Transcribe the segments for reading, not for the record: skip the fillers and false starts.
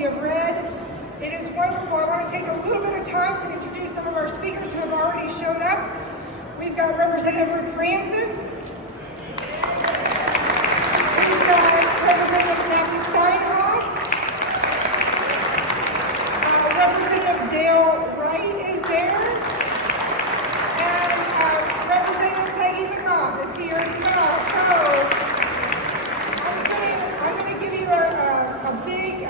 sea of red. It is wonderful. I want to take a little bit of time to introduce some of our speakers who have already shown up. We've got Representative Rick Francis. We've got Representative Kathy Steinhoff. Representative Dale Wright is there. And Representative Peggy McGough is here as well. So I'm going to give you a big,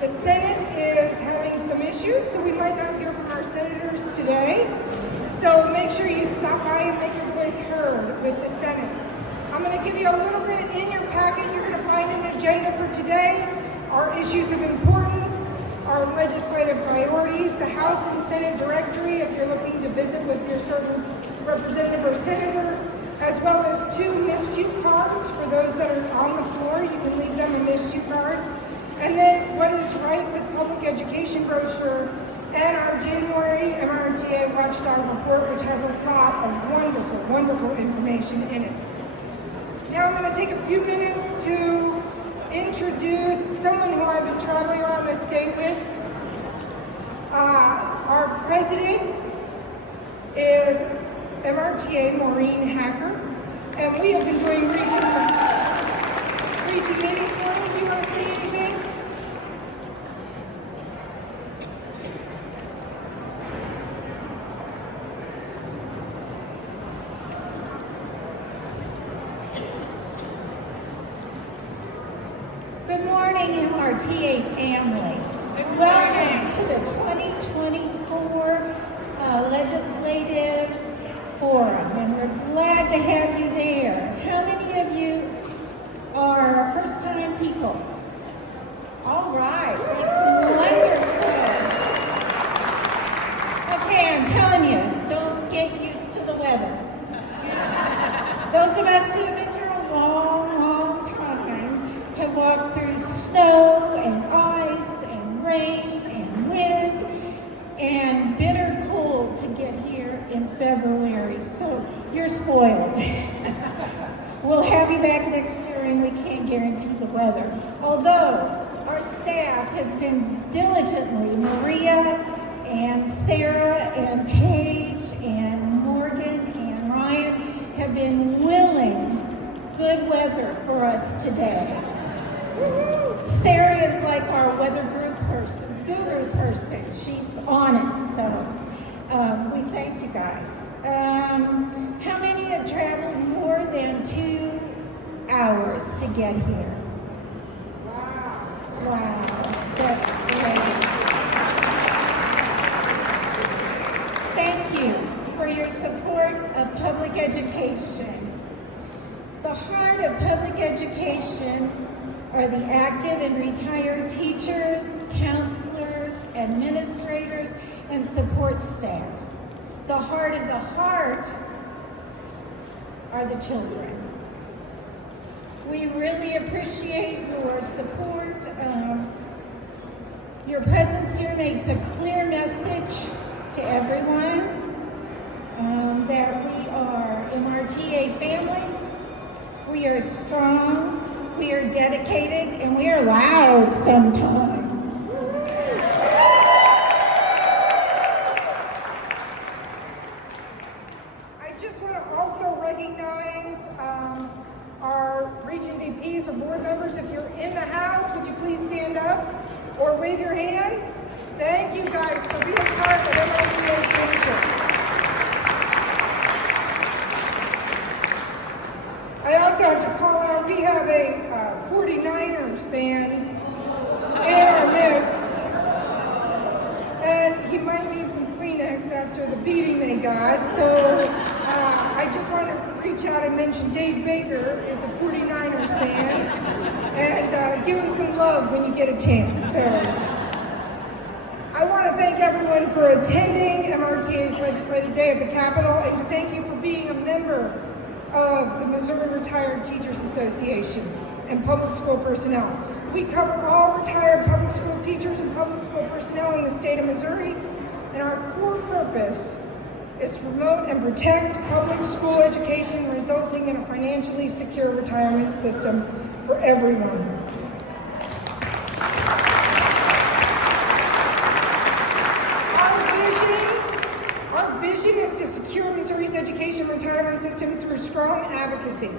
the Senate is having some issues, so we might not hear from our senators today. So make sure you stop by and make your voice heard with the Senate. I'm going to give you a little bit in your packet. You're going to find an agenda for today, our issues of importance, our legislative priorities, the House and Senate directory if you're looking to visit with your certain representative or senator, as well as 2 missed you cards for those that are on the floor. You can leave them a missed you card. And then what is right with public education brochure and our January MRTA Watchdog report, which has a lot of wonderful, wonderful information in it. Now I'm going to take a few minutes to introduce someone who I've been traveling around the state with. Our president is MRTA Maureen Hacker, and we have been doing region meetings. Maureen, do you want to say anything? Good morning, MRTA family, and welcome to the 2024 Legislative Forum, and we're glad to have you there. How many of you are first-time people? All right, that's wonderful. Okay, I'm telling you, don't get used to the weather. Those of us who have been here a long, long time have walked through snow and ice and rain and wind and bitter cold to get here in February, so you're spoiled. We'll have you back next year, and we can't guarantee the weather. Although our staff has been diligently, Maria and Sarah and Paige and Morgan and Ryan have been willing good weather for us today. Sarah is like our weather guru person. She's on it, so we thank you guys. How many have traveled more than 2 hours to get here? Wow, that's great. Thank you for your support of public education. The heart of public education are the active and retired teachers, counselors, administrators, and support staff. The heart of the heart are the children. We really appreciate your support. Your presence here makes a clear message to everyone that we are MRTA family. We are strong, we are dedicated, and we are loud sometimes. I just want to also recognize our region VPs or board members. If you're in the house, would you please stand up or wave your hand? Thank you guys for being part of MRTA Culture. I also have to call out, we have a 49ers fan in our midst, and he might need some Kleenex after the beating they got, so I just want to reach out and mention Dave Baker is a 49ers fan, and give him some love when you get a chance. So I want to thank everyone for attending MRTA's Legislative Day at the Capitol, and to thank you for being a member of the Missouri Retired Teachers Association and public school personnel. We cover all retired public school teachers and public school personnel in the state of Missouri, and our core purpose is to promote and protect public school education, resulting in a financially secure retirement system for everyone. to secure Missouri's education retirement system through strong advocacy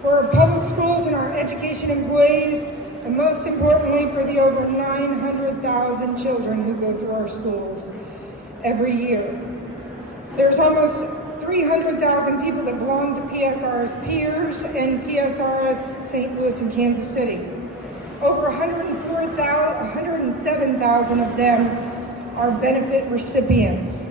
for our public schools and our education employees, and most importantly for the over 900,000 children who go through our schools every year. There's almost 300,000 people that belong to PSRS Peers and PSRS St. Louis and Kansas City. Over 107,000 of them are benefit recipients.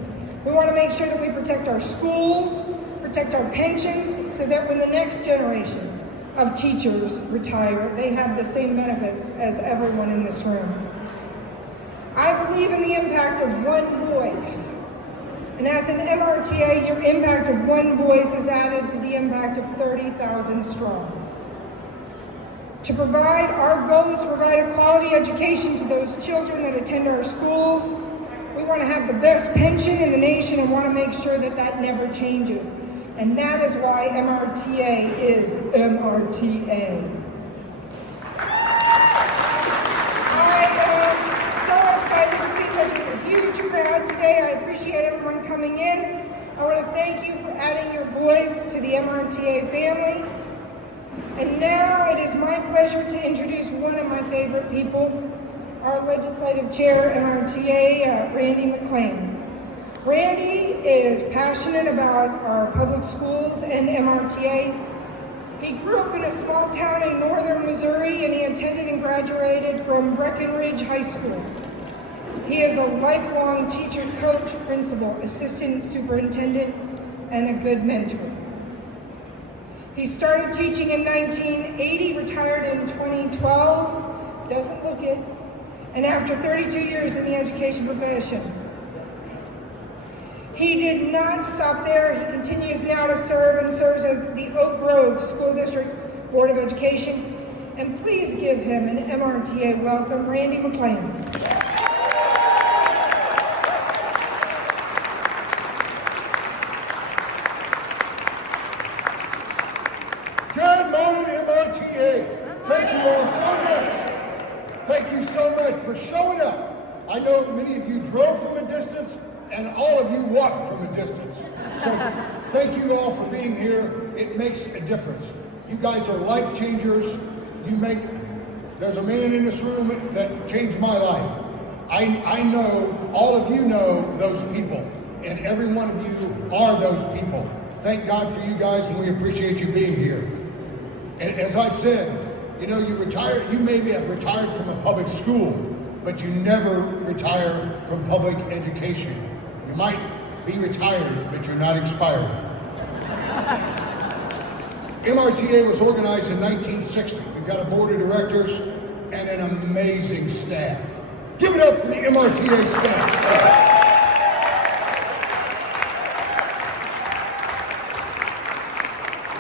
We want to make sure that we protect our schools, protect our pensions, so that when the next generation of teachers retire, they have the same benefits as everyone in this room. I believe in the impact of one voice. And as an MRTA, your impact of one voice is added to the impact of 30,000 strong. Our goal is to provide a quality education to those children that attend our schools. We want to have the best pension in the nation and want to make sure that that never changes. And that is why MRTA is MRTA. I am so excited to see such a huge crowd today. I appreciate everyone coming in. I want to thank you for adding your voice to the MRTA family. And now it is my pleasure to introduce one of my favorite people, our legislative chair, MRTA, Randy McClain. Randy is passionate about our public schools and MRTA. He grew up in a small town in northern Missouri, and he attended and graduated from Breckenridge High School. He is a lifelong teacher, coach, principal, assistant superintendent, and a good mentor. He started teaching in 1980, retired in 2012, doesn't look it, and after 32 years in the education profession. He did not stop there. He continues now to serve and serves as the Oak Grove School District Board of Education. And please give him an MRTA welcome, Randy McClain. Good morning, MRTA. Thank you all so much. Thank you so much for showing up. I know many of you drove from a distance, and all of you walked from a distance. So thank you all for being here. It makes a difference. You guys are life changers. There's a man in this room that changed my life. I know, all of you know those people, and every one of you are those people. Thank God for you guys, and we appreciate you being here. And as I've said, you maybe have retired from a public school, but you never retire from public education. You might be retired, but you're not expired. MRTA was organized in 1960. We've got a board of directors and an amazing staff. Give it up for the MRTA staff.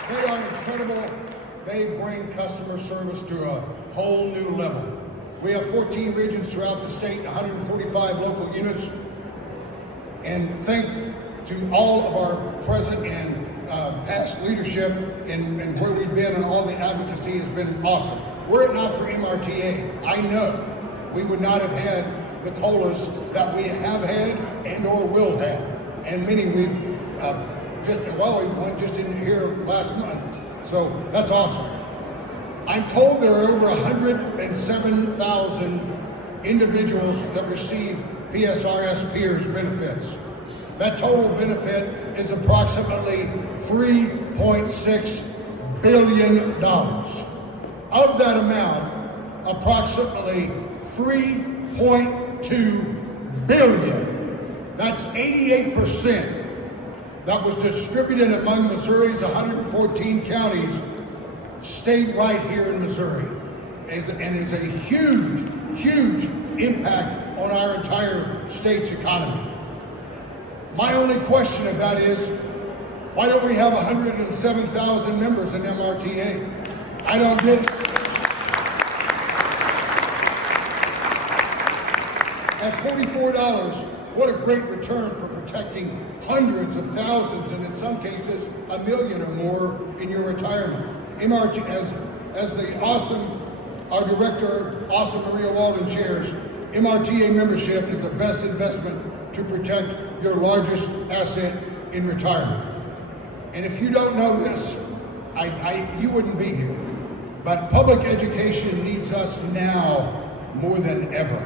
They are incredible. They bring customer service to a whole new level. We have 14 regions throughout the state, 145 local units. And thank to all of our present and past leadership and where we've been, and all the advocacy has been awesome. Were it not for MRTA, I know we would not have had the COLAs that we have had and or will have. And many we've one just in here last month. So that's awesome. I'm told there are over 107,000 individuals that receive PSRS Peers benefits. That total benefit is approximately $3.6 billion. Of that amount, approximately $3.2 billion, that's 88%, that was distributed among Missouri's 114 counties, stayed right here in Missouri, and is a huge, huge impact on our entire state's economy. My only question of that is, why don't we have 107,000 members in MRTA? I don't get it. At $44, what a great return for protecting hundreds of thousands, and in some cases, 1 million or more in your retirement. MRTA, as the our director, awesome Maria Walden shares, MRTA membership is the best investment to protect your largest asset, in retirement. And if you don't know this, you wouldn't be here. But public education needs us now more than ever.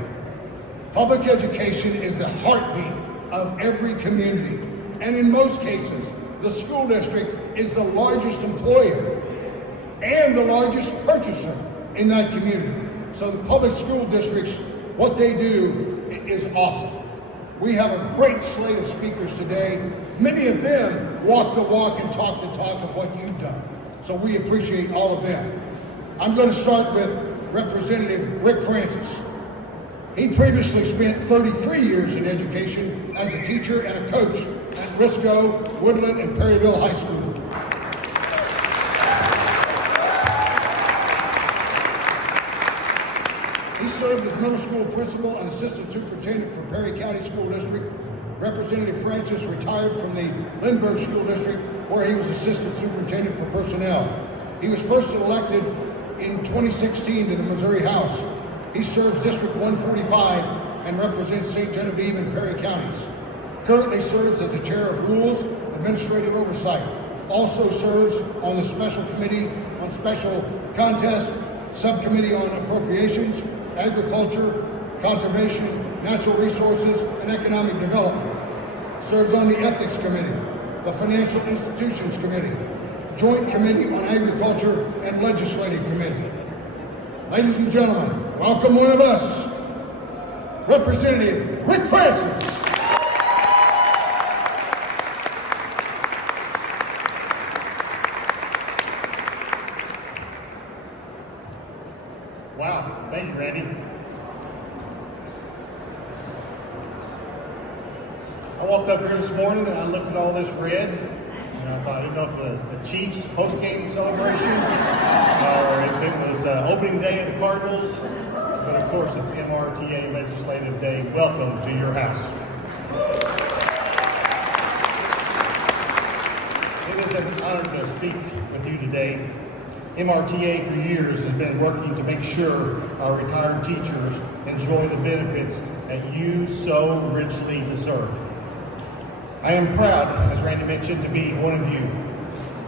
Public education is the heartbeat of every community. And in most cases, the school district is the largest employer and the largest purchaser in that community. So the public school districts, what they do is awesome. We have a great slate of speakers today. Many of them walk the walk and talk the talk of what you've done. So we appreciate all of them. I'm going to start with Representative Rick Francis. He previously spent 33 years in education as a teacher and a coach at Risco, Woodland, and Perryville High School. He served as middle school principal and assistant superintendent for Perry County School District. Representative Francis retired from the Lindbergh School District, where he was assistant superintendent for personnel. He was first elected in 2016 to the Missouri House. He serves District 145 and represents St. Genevieve and Perry counties. Currently serves as the chair of Rules, Administrative Oversight. Also serves on the Special Committee on Special Contests, Subcommittee on Appropriations, Agriculture, Conservation, Natural Resources, and Economic Development. Serves on the Ethics Committee, the Financial Institutions Committee, Joint Committee on Agriculture, and Legislative Committee. Ladies and gentlemen, welcome one of us, Representative Rick Francis. Wow, thank you, Randy. I walked up here this morning and I looked at all this red, and I thought, I didn't know if the Chiefs post-game celebration or if it was opening day of the Cardinals, but of course it's MRTA Legislative Day. Welcome to your house. It is an honor to speak with you today. MRTA for years has been working to make sure our retired teachers enjoy the benefits that you so richly deserve. I am proud, as Randy mentioned, to be one of you.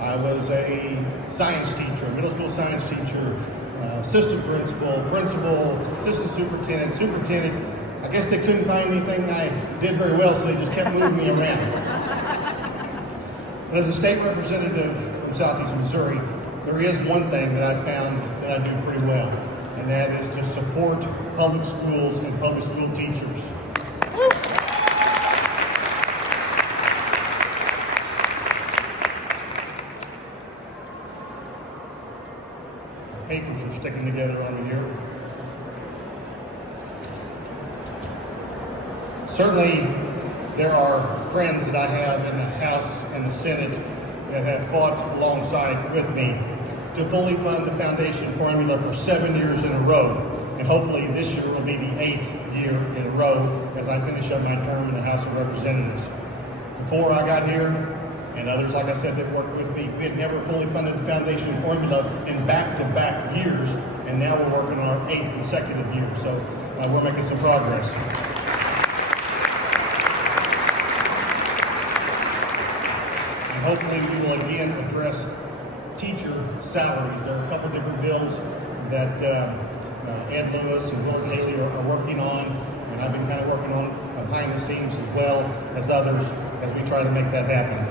I was a science teacher, middle school science teacher, assistant principal, assistant superintendent. I guess they couldn't find anything I did very well, so they just kept moving me around. But as a state representative from Southeast Missouri, there is one thing that I found that I do pretty well, and that is to support public schools and public school teachers. Papers are sticking together on me here. Certainly, there are friends that I have in the House and the Senate that have fought alongside with me to fully fund the foundation formula for 7 years in a row. And hopefully this year will be the 8th year in a row as I finish up my term in the House of Representatives. Before I got here, and others, like I said, that worked with me, we had never fully funded the foundation formula in back-to-back years, and now we're working on our 8th consecutive year. So we're making some progress. And hopefully we will again address teacher salaries. There are a couple different bills that Ed Lewis and Lord Haley are working on, and I've been kind of working on behind the scenes as well as others as we try to make that happen.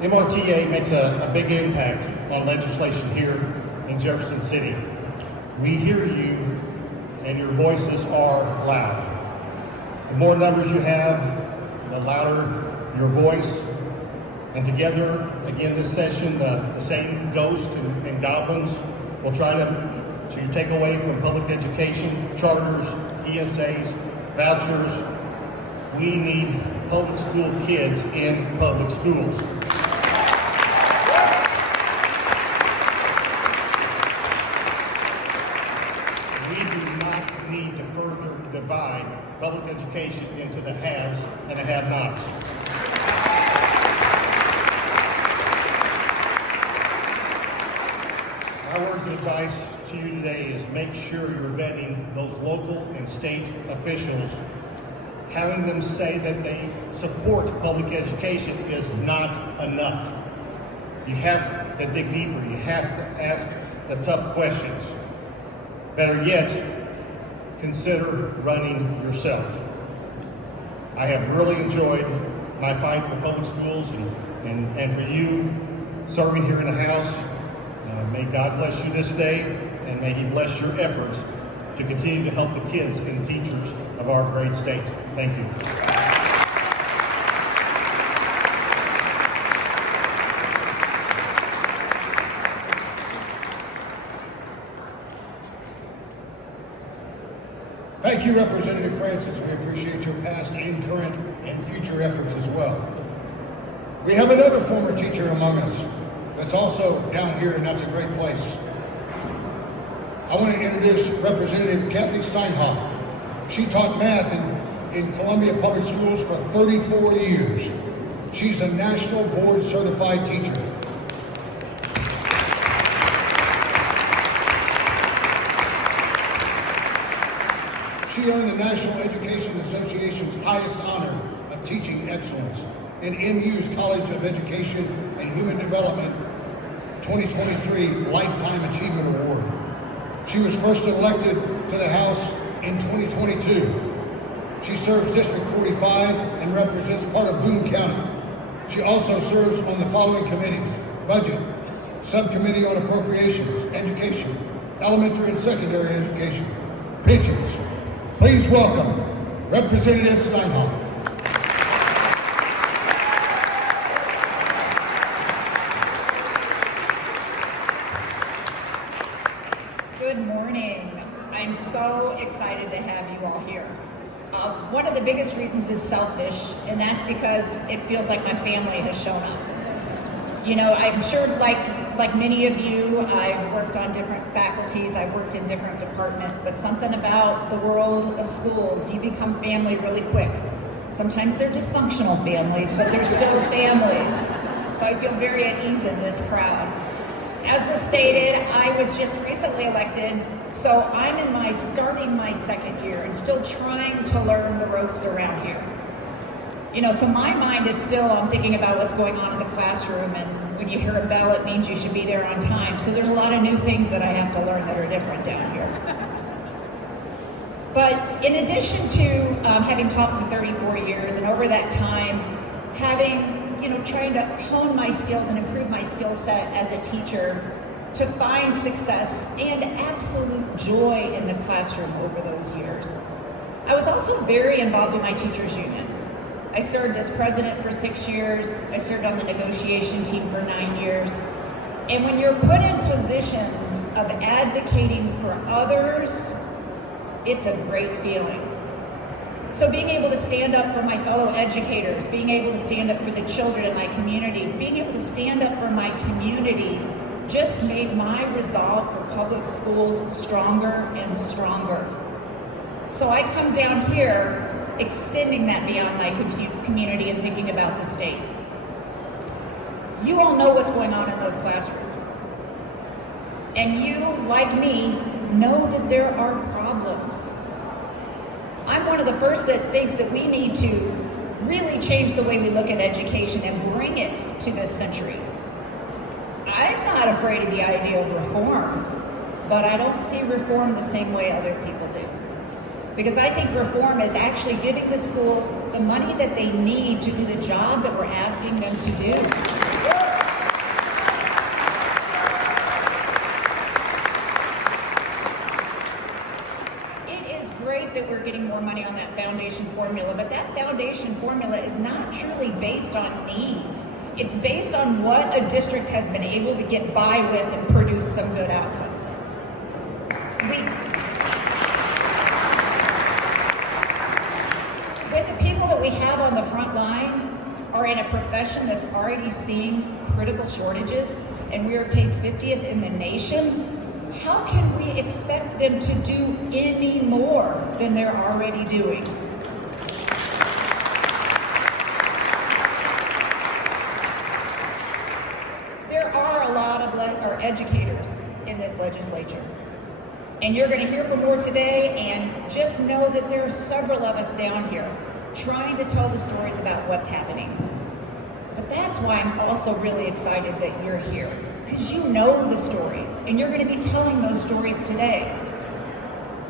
MRTA makes a big impact on legislation here in Jefferson City. We hear you, and your voices are loud. The more numbers you have, the louder your voice. And together, again this session, the same ghosts and goblins will try to take away from public education, charters, ESAs, vouchers. We need public school kids in public schools. We do not need to further divide public education into the haves and the have-nots. My words of advice to you today is make sure you're vetting those local and state officials. having them say that they support public education is not enough. You have to dig deeper. You have to ask the tough questions. Better yet, consider running yourself. I have really enjoyed my fight for public schools and for you serving here in the House. May God bless you this day, and may He bless your efforts to continue to help the kids and the teachers of our great state. Thank you. Thank you, Representative Francis. We appreciate your past and current and future efforts as well. We have another former teacher among us that's also down here, and that's a great place. I want to introduce Representative Kathy Steinhoff. She taught math in Columbia Public Schools for 34 years. She's a national board certified teacher. She earned the National Education Association's highest honor of teaching excellence in MU's College of Education and Human Development 2023 Lifetime Achievement Award. She was first elected to the House in 2022. She serves District 45 and represents part of Boone County. She also serves on the following committees: Budget, Subcommittee on Appropriations, Education, Elementary and Secondary Education, Pensions. Please welcome Representative Steinhoff. Good morning. I'm so excited to have you all here. One of the biggest reasons is selfish, and that's because it feels like my family has shown up. You know, I'm sure like many of you, I've worked on different faculties, I've worked in different departments, but something about the world of schools, you become family really quick. Sometimes they're dysfunctional families, but they're still families. So I feel very at ease in this crowd. As was stated, I was just recently elected, so I'm starting my second year and still trying to learn the ropes around here. You know, so my mind is still on thinking about what's going on in the classroom, and when you hear a bell, it means you should be there on time. So there's a lot of new things that I have to learn that are different down here. But in addition to having taught for 34 years, and over that time, trying to hone my skills and improve my skill set as a teacher to find success and absolute joy in the classroom over those years. I was also very involved in my teachers union. I served as president for 6 years. I served on the negotiation team for 9 years. And when you're put in positions of advocating for others, it's a great feeling. So being able to stand up for my fellow educators, being able to stand up for the children in my community, being able to stand up for my community just made my resolve for public schools stronger and stronger. So I come down here extending that beyond my community and thinking about the state. You all know what's going on in those classrooms. And you, like me, know that there are problems. I'm one of the first that thinks that we need to really change the way we look at education and bring it to this century. I'm not afraid of the idea of reform, but I don't see reform the same way other people do. Because I think reform is actually giving the schools the money that they need to do the job that we're asking them to do. That we're getting more money on that foundation formula, but that foundation formula is not truly based on needs. It's based on what a district has been able to get by with and produce some good outcomes. When the people that we have on the front line are in a profession that's already seeing critical shortages, and we are paid 50th in the nation, how can we expect them to do any more than they're already doing? There are a lot of our educators in this legislature. And you're going to hear from more today, and just know that there are several of us down here trying to tell the stories about what's happening. But that's why I'm also really excited that you're here, because you know the stories, and you're going to be telling those stories today.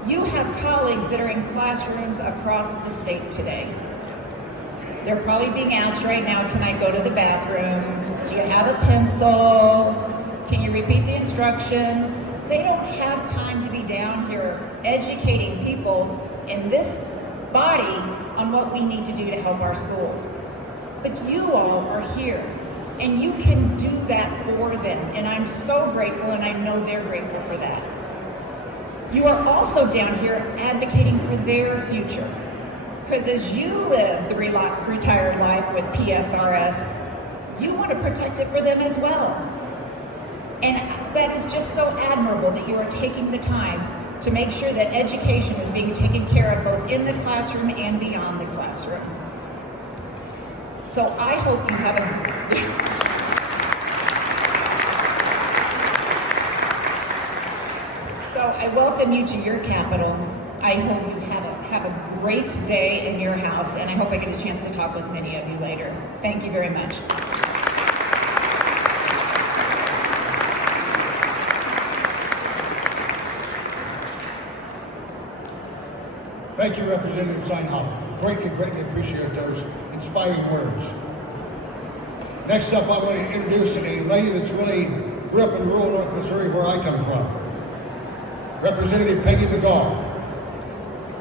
You have colleagues that are in classrooms across the state today. They're probably being asked right now, can I go to the bathroom? Do you have a pencil? Can you repeat the instructions? They don't have time to be down here educating people in this body on what we need to do to help our schools. But you all are here, and you can do that for them. And I'm so grateful, and I know they're grateful for that. You are also down here advocating for their future. Because as you live the retired life with PSRS, you want to protect it for them as well. And that is just so admirable that you are taking the time to make sure that education is being taken care of both in the classroom and beyond the classroom. So I hope you have So I welcome you to your capital. I hope you have a great day in your house, and I hope I get a chance to talk with many of you later. Thank you very much. Thank you, Representative Steinhoff. Greatly appreciate those inspiring words. Next up, I want to introduce a lady that's really grew up in rural North Missouri, where I come from. Representative Peggy McGaw.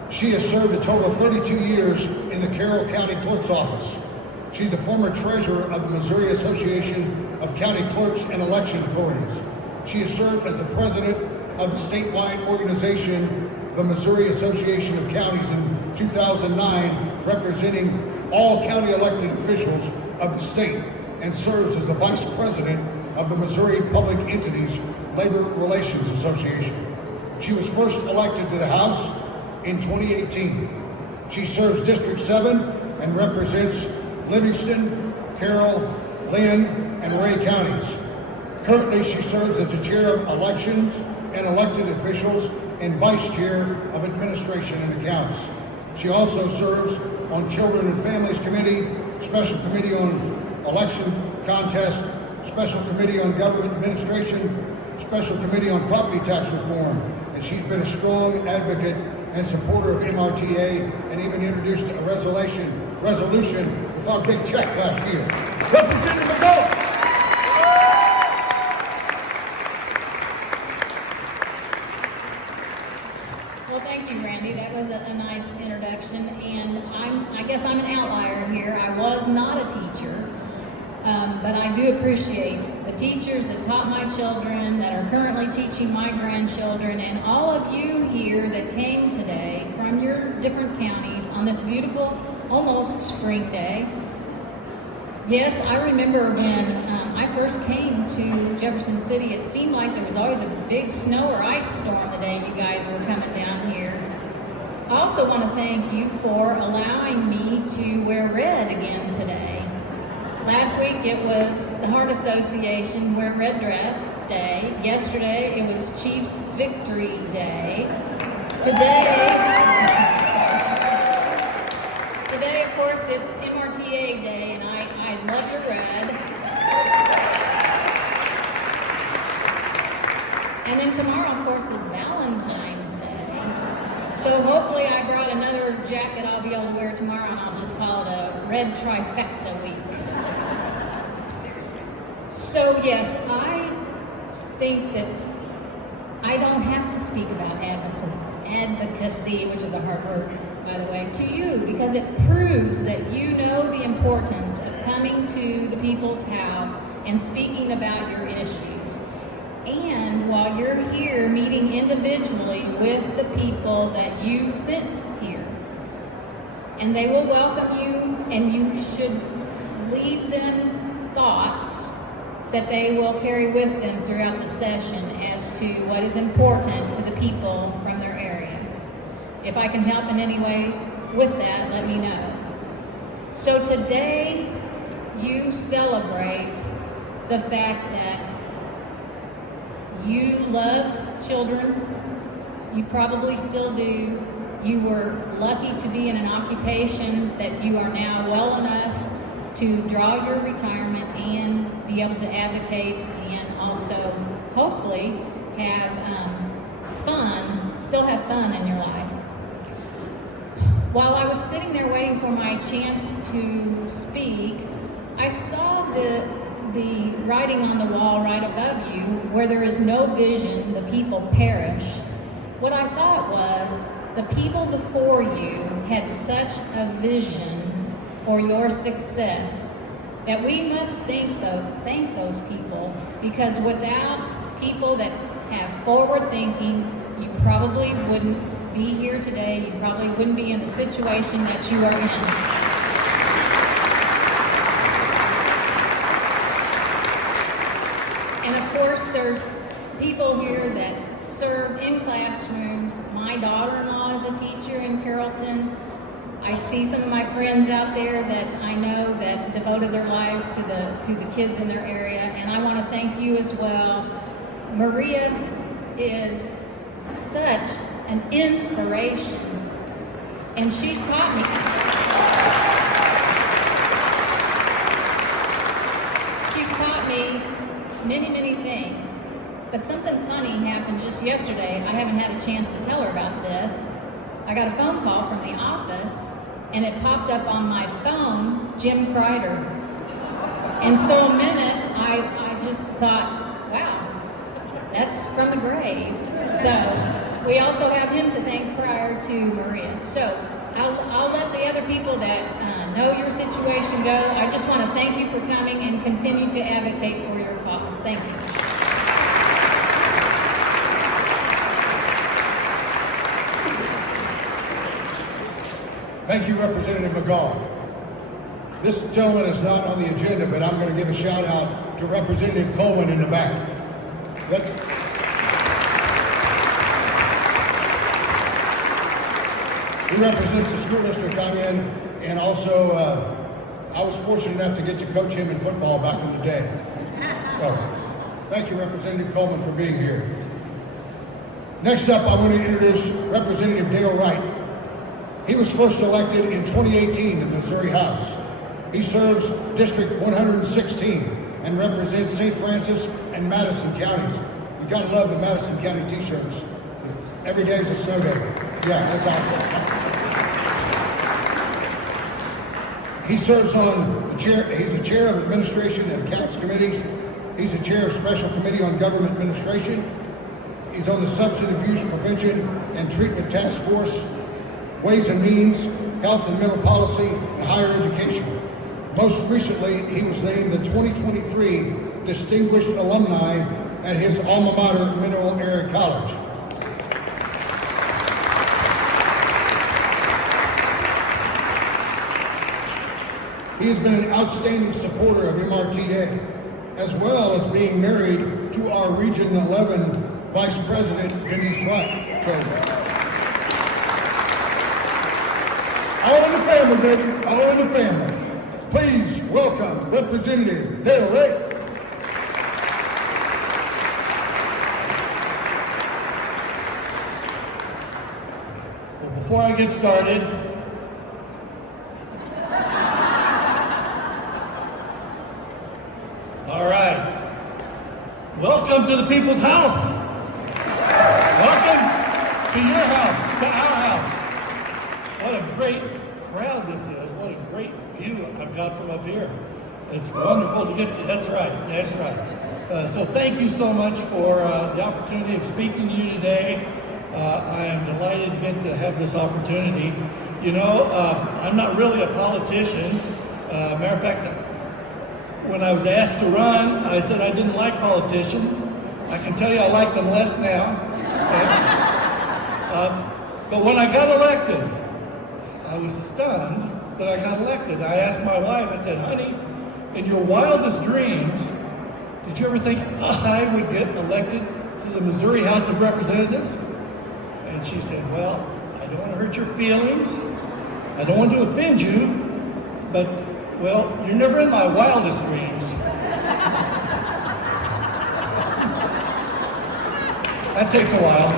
She has served a total of 32 years in the Carroll County Clerk's Office. She's the former treasurer of the Missouri Association of County Clerks and Election Authorities. She has served as the president of the statewide organization, the Missouri Association of Counties, in 2009, representing all county elected officials of the state, and serves as the vice president of the Missouri Public Entities Labor Relations Association. She was first elected to the House in 2018. She serves District 7 and represents Livingston, Carroll, Lynn, and Ray counties. Currently, she serves as the chair of elections and elected officials and vice chair of administration and accounts. She also serves on Children and Families Committee, Special Committee on Election Contest, Special Committee on Government Administration, Special Committee on Property Tax Reform, and she's been a strong advocate and supporter of MRTA, and even introduced a resolution with our big check last year. Representative McGaw. Well, thank you, Randy. That was a nice introduction, and I guess I'm an outlier here. I was not a teacher, but I do appreciate the teachers that taught my children, that are currently teaching my grandchildren, and all of you here that came today from your different counties on this beautiful, almost spring day. Yes, I remember when I first came to Jefferson City, it seemed like there was always a big snow or ice storm the day you guys were coming down here. I also want to thank you for allowing me to wear red again today. Last week it was the Heart Association Wear Red Dress Day. Yesterday it was Chiefs Victory Day. Today, of course, it's MRTA Day, and I love your red. And then tomorrow, of course, is Valentine's Day. So hopefully I brought another jacket I'll be able to wear tomorrow, and I'll just call it a red trifecta week. So yes, I think that I don't have to speak about advocacy, which is a hard word, by the way, to you, because it proves that you know the importance of coming to the people's house and speaking about your issues. And while you're here meeting individually with the people that you sent here, and they will welcome you, and you should leave them thoughts that they will carry with them throughout the session as to what is important to the people from their area. If I can help in any way with that, let me know. So today, you celebrate the fact that you loved children, you probably still do, you were lucky to be in an occupation that you are now well enough to draw your retirement and be able to advocate and also hopefully have still have fun in your life. While I was sitting there waiting for my chance to speak, I saw the writing on the wall right above you, where there is no vision, the people perish. What I thought was, the people before you had such a vision for your success that we must thank those people, because without people that have forward thinking, you probably wouldn't be here today. You probably wouldn't be in the situation that you are in. And of course, there's people here that serve in classrooms. My daughter-in-law is a teacher in Carrollton. I see some of my friends out there that I know that devoted their lives to the kids in their area, and I want to thank you as well. Maria is such an inspiration, and she's taught me. She's taught me many, many things. But something funny happened just yesterday. I haven't had a chance to tell her about this. I got a phone call from the office, and it popped up on my phone, Jim Kreider. And so a minute, I just thought, wow, that's from the grave. So we also have him to thank prior to Maria. So I'll let the other people that know your situation go. I just want to thank you for coming and continue to advocate for your cause. Thank you. Thank you, Representative McGaugh. This gentleman is not on the agenda, but I'm going to give a shout out to Representative Coleman in the back. He represents the school district I'm in, and also I was fortunate enough to get to coach him in football back in the day. So, thank you, Representative Coleman, for being here. Next up, I want to introduce Representative Dale Wright. He was first elected in 2018 in the Missouri House. He serves District 116 and represents St. Francis and Madison counties. You gotta love the Madison County t-shirts. Every day's a snow day. Yeah, that's awesome. He serves on the chair, he's the chair of Administration and Accounts Committees. He's the chair of Special Committee on Government Administration. He's on the Substance Abuse Prevention and Treatment Task Force, Ways and Means, Health and Mental Policy, and Higher Education. Most recently, he was named the 2023 Distinguished Alumni at his alma mater, Mineral Area College. He has been an outstanding supporter of MRTA, as well as being married to our Region 11 Vice President, Denise Wright. So, all in the family, baby, all in the family. Please welcome Representative Dale Wright. Well, before I get started, all right, welcome to the people's house. Welcome to your house, to our house. What a great crowd this is. What a great view I've got from up here. It's wonderful to get to, that's right. So thank you so much for the opportunity of speaking to you today. I am delighted to get to have this opportunity. You know, I'm not really a politician. Matter of fact, when I was asked to run, I said I didn't like politicians. I can tell you I like them less now. But when I got elected, I was stunned that I got elected. I asked my wife, I said, honey, in your wildest dreams, did you ever think I would get elected to the Missouri House of Representatives? And she said, well, I don't want to hurt your feelings. I don't want to offend you, but, well, you're never in my wildest dreams. That takes a while.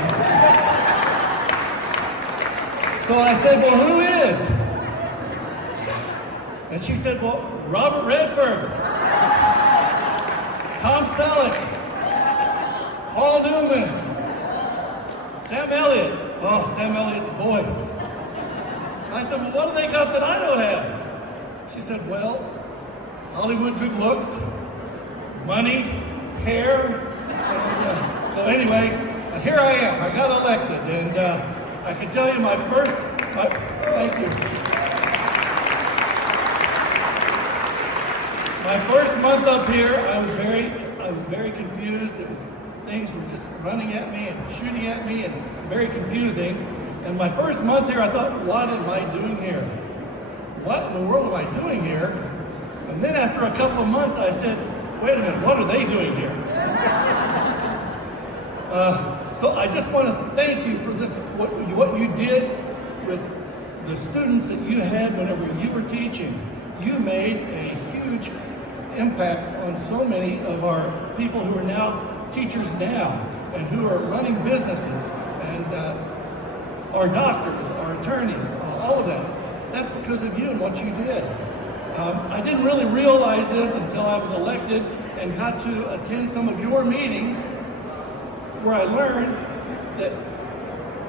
So I said, well, who is? And she said, well, Robert Redford, Tom Selleck, Paul Newman, Sam Elliott. Oh, Sam Elliott's voice. I said, well, what do they got that I don't have? She said, well, Hollywood good looks, money, hair. And, so anyway, here I am. I got elected, and I can tell you thank you. My first month up here, I was very confused. Things were just running at me and shooting at me, and it was very confusing. And my first month here, I thought, what am I doing here? What in the world am I doing here? And then after a couple of months, I said, wait a minute, what are they doing here? So I just want to thank you for this, what you did with the students that you had whenever you were teaching. You made a huge impact on so many of our people who are now teachers now and who are running businesses and our doctors, our attorneys, all of that. That's because of you and what you did. I didn't really realize this until I was elected and got to attend some of your meetings where I learned that,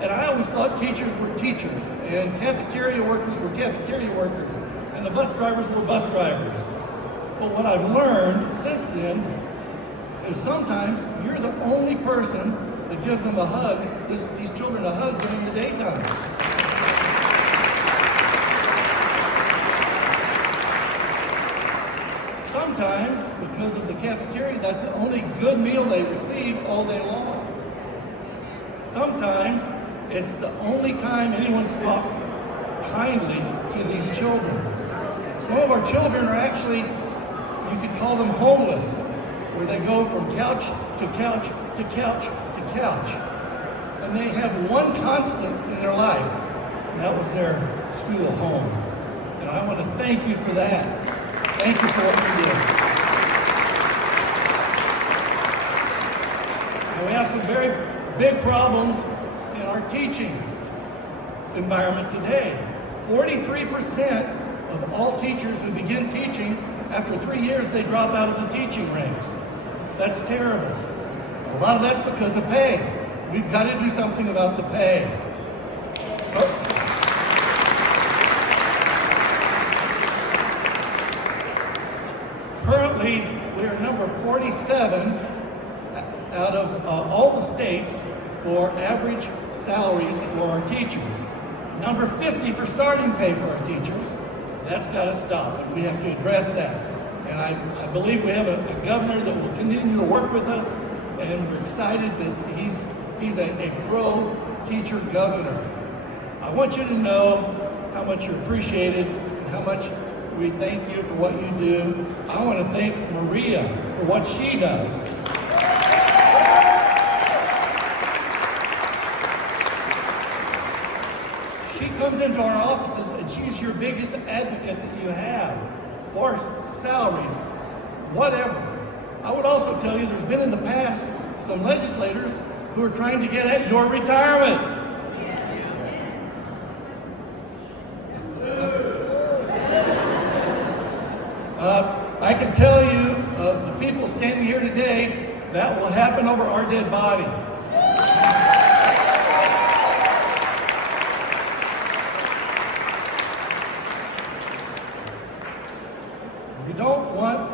and I always thought teachers were teachers and cafeteria workers were cafeteria workers and the bus drivers were bus drivers. But what I've learned since then is sometimes you're the only person that gives them a hug, these children a hug during the daytime. Sometimes, because of the cafeteria, that's the only good meal they receive all day long. Sometimes, it's the only time anyone's talked kindly to these children. Some of our children are actually, you could call them homeless, where they go from couch to couch to couch to couch. And they have one constant in their life, and that was their school home. And I want to thank you for that. Thank you for what you did. And we have some very big problems in our teaching environment today. 43% of all teachers who begin teaching, after 3 years, they drop out of the teaching ranks. That's terrible. A lot of that's because of pay. We've got to do something about the pay. Currently, we are number 47 out of all the states for average salaries for our teachers. Number 50 for starting pay for our teachers. That's got to stop, and we have to address that. And I believe we have a governor that will continue to work with us, and we're excited that he's a pro-teacher governor. I want you to know how much you're appreciated and how much we thank you for what you do. I want to thank Maria for what she does. She comes into our offices and she's your biggest advocate that you have for salaries, whatever. I would also tell you there's been in the past some legislators who are trying to get at your retirement. I can tell you of the people standing here today, that will happen over our dead body. We don't want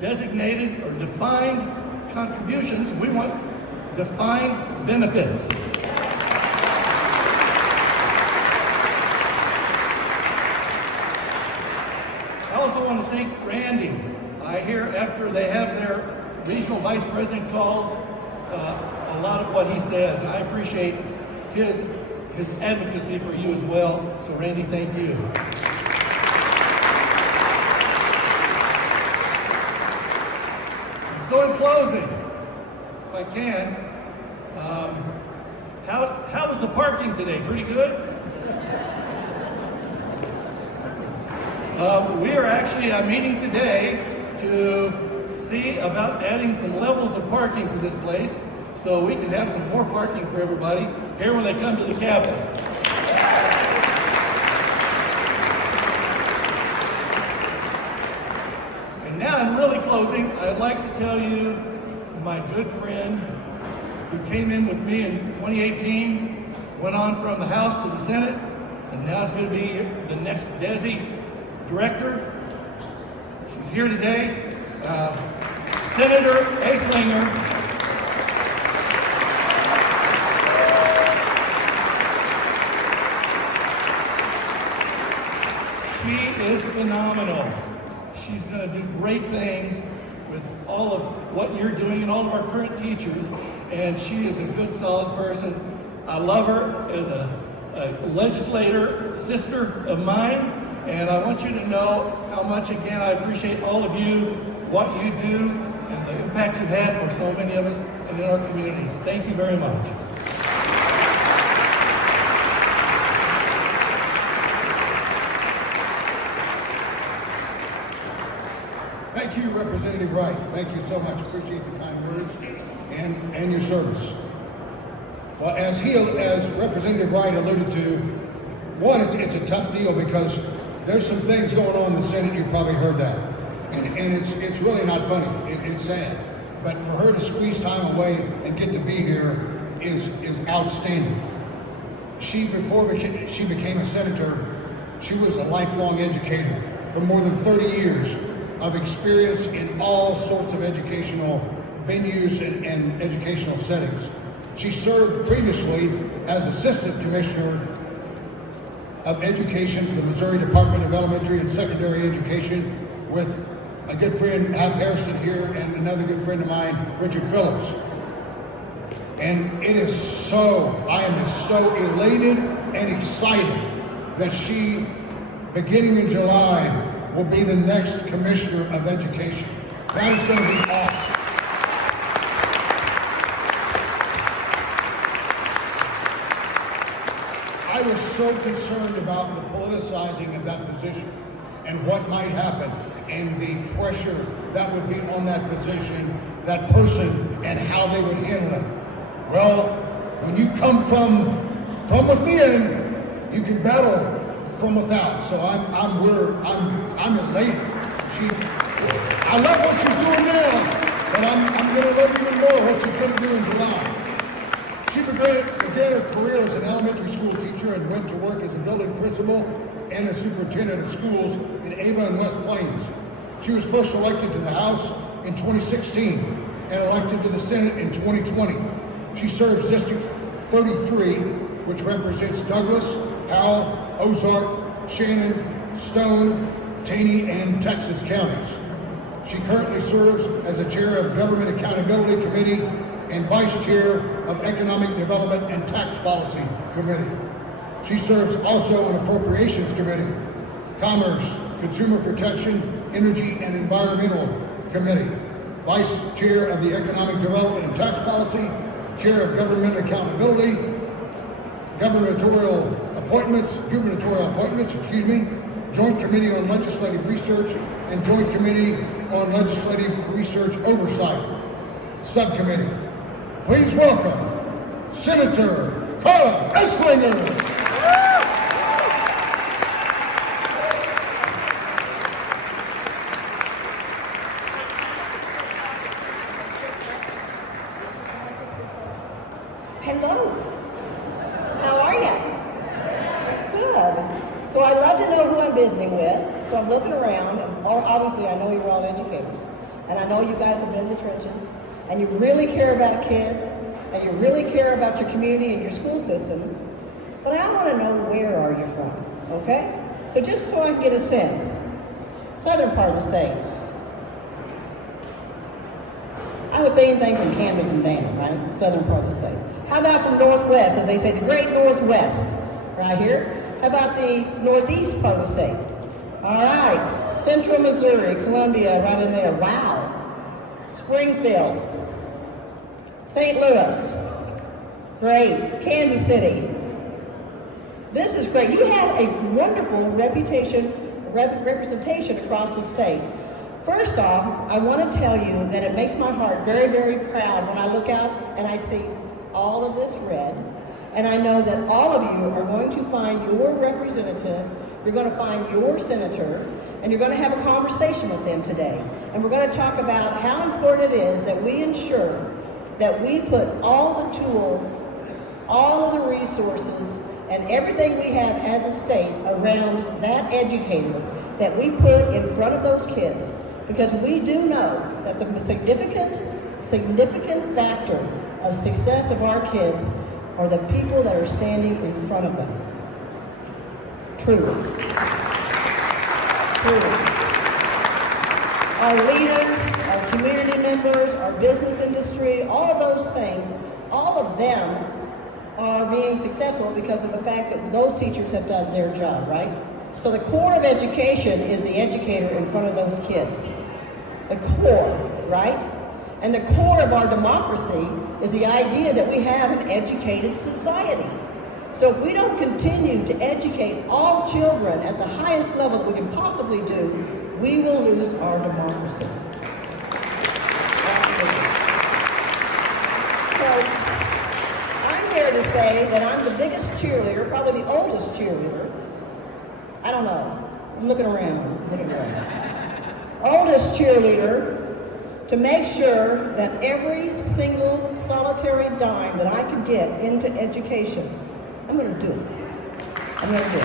designated or defined contributions. We want defined benefits. I also want to thank Randy. I hear after they have their regional vice president calls, a lot of what he says, and I appreciate his advocacy for you as well. So Randy, thank you. So in closing, if I can, how was the parking today? Pretty good? We are actually meeting today to see about adding some levels of parking for this place so we can have some more parking for everybody. here when they come to the Capitol. And now in really closing, I'd like to tell you my good friend who came in with me in 2018, went on from the House to the Senate, and now is going to be the next DESI director. She's here today, Senator Aislinger. She is phenomenal. She's going to do great things with all of what you're doing and all of our current teachers, and she is a good, solid person. I love her as a legislator, sister of mine, and I want you to know how much, again, I appreciate all of you, what you do, and the impact you've had for so many of us and in our communities. Thank you very much. Thank you, Representative Wright. Thank you so much. Appreciate the kind words and your service. Well, as Representative Wright alluded to, one, it's a tough deal because there's some things going on in the Senate. You probably heard that, and it's really not funny. It's sad, but for her to squeeze time away and get to be here is outstanding. Before she became a senator, she was a lifelong educator for more than 30 years of experience in all sorts of educational venues and educational settings. She served previously as Assistant Commissioner of Education for the Missouri Department of Elementary and Secondary Education with a good friend, Hap Harrison here, and another good friend of mine, Richard Phillips. And I am just so elated and excited that she, beginning in July, will be the next Commissioner of Education. That is going to be awesome. I was so concerned about the politicizing of that position and what might happen and the pressure that would be on that position, that person, and how they would handle it. Well, when you come from within, you can battle from without. So I'm elated. I love what she's doing now, but I'm going to love even more what she's going to do in July. She began her career as an elementary school teacher and went to work as a building principal and a superintendent of schools in Ava and West Plains. She was first elected to the House in 2016 and elected to the Senate in 2020. She serves District 33, which represents Douglas, Howell, Ozark, Shannon, Stone, Taney, and Texas counties. She currently serves as the chair of Government Accountability Committee and vice chair of Economic Development and Tax Policy Committee. She serves also on Appropriations Committee, Commerce, Consumer Protection, Energy and Environmental Committee, vice chair of the Economic Development and Tax Policy, chair of Government Accountability, gubernatorial appointments, Joint Committee on Legislative Research and Joint Committee on Legislative Research Oversight Subcommittee. Please welcome Senator Carla Aislinger. Hello. How are you? Good. So I love to know who I'm visiting with. So I'm looking around. And obviously, I know you're all educators. And I know you guys have been in the trenches. And you really care about kids. And you really care about your community and your school systems. But I want to know, where are you from? Okay? So just so I can get a sense. Southern part of the state. I would say anything from Camden down, right? Southern part of the state. How about from Northwest, as they say, the great Northwest, right here? How about the Northeast part of the state? All right, Central Missouri, Columbia, right in there. Wow. Springfield, St. Louis, great. Kansas City. This is great. You have a wonderful representation across the state. First off, I want to tell you that it makes my heart very, very proud when I look out and I see all of this red, And I know that all of you are going to find your representative, you're going to find your senator, and you're going to have a conversation with them today. And we're going to talk about how important it is that we ensure that we put all the tools, all of the resources, and everything we have as a state around that educator that we put in front of those kids. Because we do know that the significant factor of success of our kids are the people that are standing in front of them. Truly. Truly. Our leaders, our community members, our business industry, all of those things, all of them are being successful because of the fact that those teachers have done their job, right? So the core of education is the educator in front of those kids. The core, right? And the core of our democracy is the idea that we have an educated society. So if we don't continue to educate all children at the highest level that we can possibly do, we will lose our democracy. So I'm here to say that I'm the biggest cheerleader, probably the oldest cheerleader. I don't know. I'm looking around. Oldest cheerleader to make sure that every single solitary dime that I can get into education, I'm going to do it. I'm going to do it.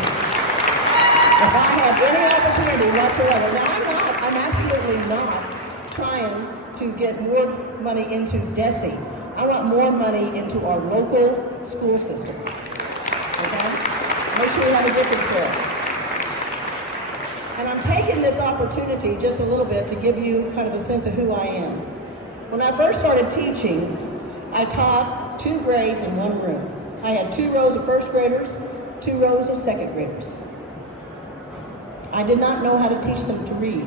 If I have any opportunity whatsoever. Now, I'm absolutely not trying to get more money into DESE. I want more money into our local school systems. Okay? Make sure we have a difference there. And I'm taking this opportunity just a little bit to give you kind of a sense of who I am. When I first started teaching, I taught 2 grades in 1 room. I had 2 rows of first graders, 2 rows of second graders. I did not know how to teach them to read.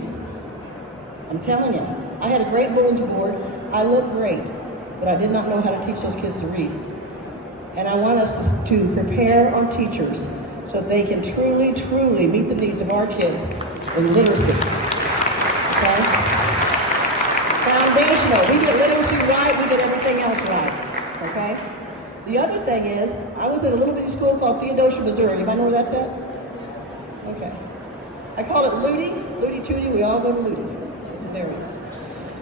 I'm telling you, I had a great bulletin board. I looked great, but I did not know how to teach those kids to read. And I want us to prepare our teachers so that they can truly, truly meet the needs of our kids in literacy. Okay? Foundational. We get literacy right, we get everything else right. Okay? The other thing is, I was at a little bitty school called Theodosia, Missouri. Anybody know where that's at? Okay. I call it Ludi Tootie. We all go to Ludi. It varies.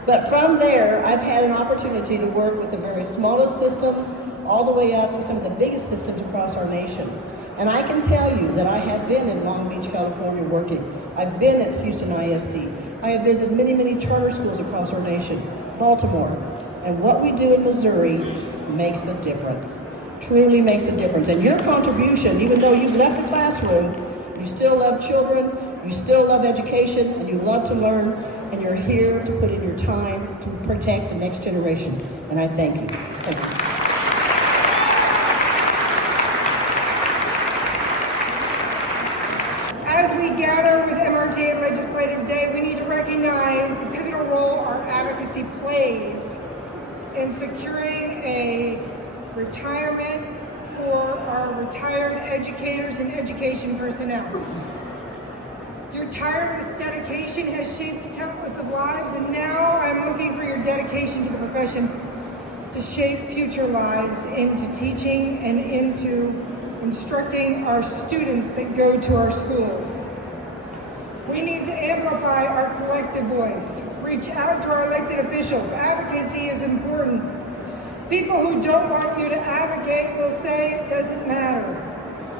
But from there, I've had an opportunity to work with the very smallest systems all the way up to some of the biggest systems across our nation. And I can tell you that I have been in Long Beach, California working. I've been at Houston ISD. I have visited many, many charter schools across our nation, Baltimore. And what we do in Missouri makes a difference, truly makes a difference. And your contribution, even though you've left the classroom, you still love children, you still love education, and you love to learn, and you're here to put in your time to protect the next generation. And I thank you. Thank you. As we gather with MRTA Legislative Day, we need to recognize the pivotal role our advocacy plays in securing a retirement for our retired educators and education personnel. Your tireless dedication has shaped countless of lives, and now I'm looking for your dedication to the profession to shape future lives into teaching and into instructing our students that go to our schools. We need to amplify our collective voice, reach out to our elected officials. Advocacy is important. People who don't want you to advocate will say it doesn't matter.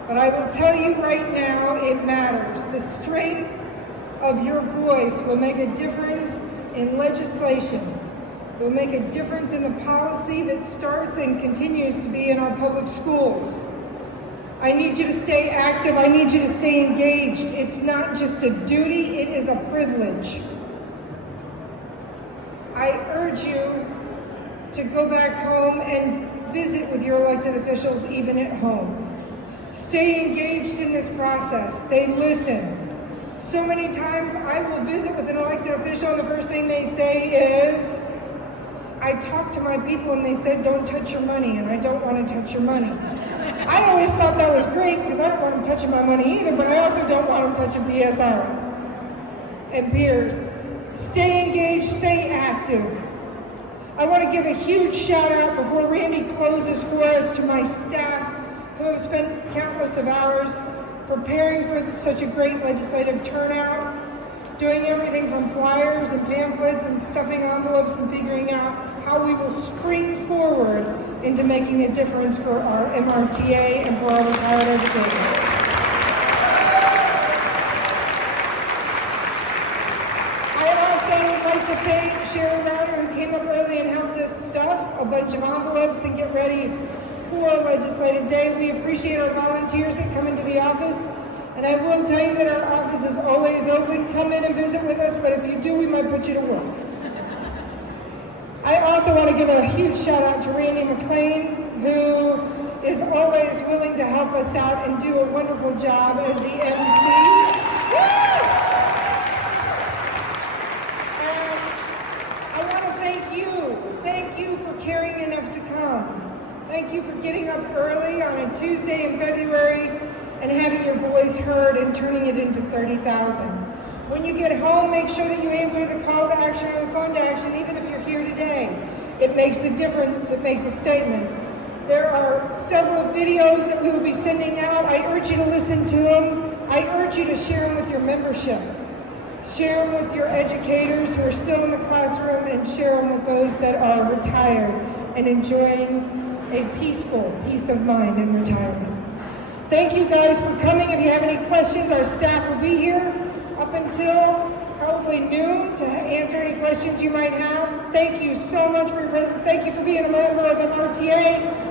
But I will tell you right now, it matters. The strength of your voice will make a difference in legislation. It will make a difference in the policy that starts and continues to be in our public schools. I need you to stay active. I need you to stay engaged. It's not just a duty, it is a privilege. I urge you to go back home and visit with your elected officials even at home. Stay engaged in this process. They listen. So many times I will visit with an elected official and the first thing they say is, I talked to my people and they said, don't touch your money, and I don't want to touch your money. I always thought that was great because I don't want them touching my money either, but I also don't want them touching PSRs and peers. Stay engaged, stay active. I want to give a huge shout out before Randy closes for us to my staff we've spent countless of hours preparing for such a great legislative turnout, doing everything from flyers and pamphlets and stuffing envelopes and figuring out how we will spring forward into making a difference for our MRTA and for our retired educators. I also would like to thank Sharon Rauner, who came up early and helped us stuff a bunch of envelopes and get ready for legislative day. We appreciate our volunteers that come into the office. And I will tell you that our office is always open. Come in and visit with us, but if you do, we might put you to work. I also want to give a huge shout out to Randy McLean, who is always willing to help us out and do a wonderful job as the MC. Woo! And I want to thank you. Thank you for caring enough to come. Thank you for getting up early on a Tuesday in February and having your voice heard and turning it into 30,000. When you get home, make sure that you answer the call to action or the phone to action, even if you're here today. It makes a difference, it makes a statement. There are several videos that we will be sending out. I urge you to listen to them. I urge you to share them with your membership. Share them with your educators who are still in the classroom, and share them with those that are retired and enjoying a peaceful peace of mind in retirement. Thank you guys for coming. If you have any questions, our staff will be here up until probably noon to answer any questions you might have. Thank you so much for your presence. Thank you for being a member of MRTA.